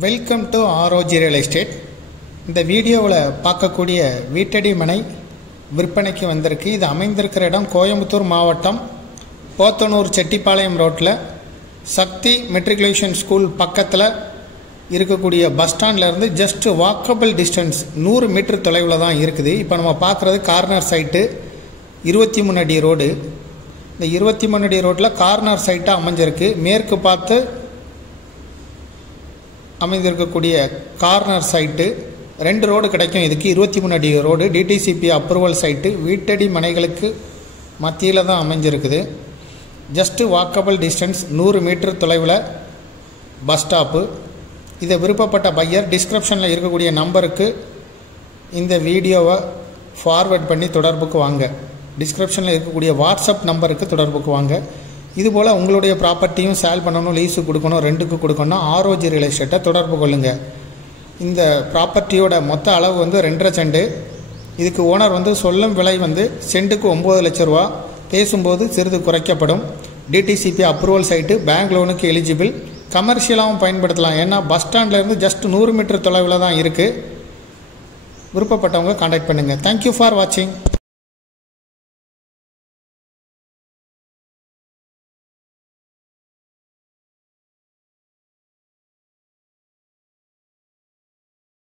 Welcome to ROG real estate. இந்த வீடியோவில் பார்க்கக்கூடிய வீட்டடி மனை விற்பனைக்கு வந்திருக்கு. இது அமைந்திருக்கிற இடம் கோயம்புத்தூர் மாவட்டம் போத்தனூர் செட்டிப்பாளையம் ரோட்டில் சக்தி மெட்ரிகுலேஷன் ஸ்கூல் பக்கத்தில் இருக்கக்கூடிய பஸ் ஸ்டாண்ட்லேருந்து ஜஸ்ட் வாக்கபிள் டிஸ்டன்ஸ் 100 மீட்டர் தொலைவில் தான் இருக்குது. இப்போ நம்ம பார்க்குறது கார்னர் சைட்டு 23 அடி ரோடு. இந்த 23 அடி ரோட்டில் கார்னர் சைட்டாக அமைஞ்சிருக்கு. மேற்கு பார்த்து அமைந்திருக்கக்கூடிய கார்னர் சைட்டு 2 ரோடு கிடைக்கும். இதுக்கு 23 அடி ரோடு, டிடிசிபி அப்ரூவல் சைட்டு, வீட்டடி மனைகளுக்கு மத்தியில் தான் அமைஞ்சிருக்குது. ஜஸ்ட்டு வாக்கபிள் டிஸ்டன்ஸ் 100 மீட்டர் தொலைவில் பஸ் ஸ்டாப்பு. இதை விருப்பப்பட்ட பையர் டிஸ்கிரிப்ஷனில் இருக்கக்கூடிய நம்பருக்கு இந்த வீடியோவை ஃபார்வர்ட் பண்ணி தொடர்புக்கு வாங்க. டிஸ்கிரிப்ஷனில் இருக்கக்கூடிய வாட்ஸ்அப் நம்பருக்கு தொடர்புக்கு வாங்க. இதுபோல் உங்களுடைய ப்ராப்பர்ட்டியும் சேல் பண்ணணும், லீஸு கொடுக்கணும், ரெண்டுக்கு கொடுக்கணும்னா ஆர்ஓஜி ரியல் எஸ்டேட்டை தொடர்பு கொள்ளுங்கள். இந்த ப்ராப்பர்ட்டியோட மொத்த அளவு 2.5 சென்ட். இதுக்கு ஓனர் சொல்லும் விலை சென்ட்டுக்கு 9 லட்ச ரூபா. பேசும்போது சிறிது குறைக்கப்படும். டிடிசிபி அப்ரூவல் சைட்டு, பேங்க் லோனுக்கு எலிஜிபிள். கமர்ஷியலாகவும் பயன்படுத்தலாம். ஏன்னா பஸ் ஸ்டாண்ட்லேருந்து ஜஸ்ட் 100 மீட்டர் தொலைவில் தான் இருக்குது. விருப்பப்பட்டவங்க கான்டாக்ட் பண்ணுங்கள். தேங்க்யூ ஃபார் வாட்சிங்.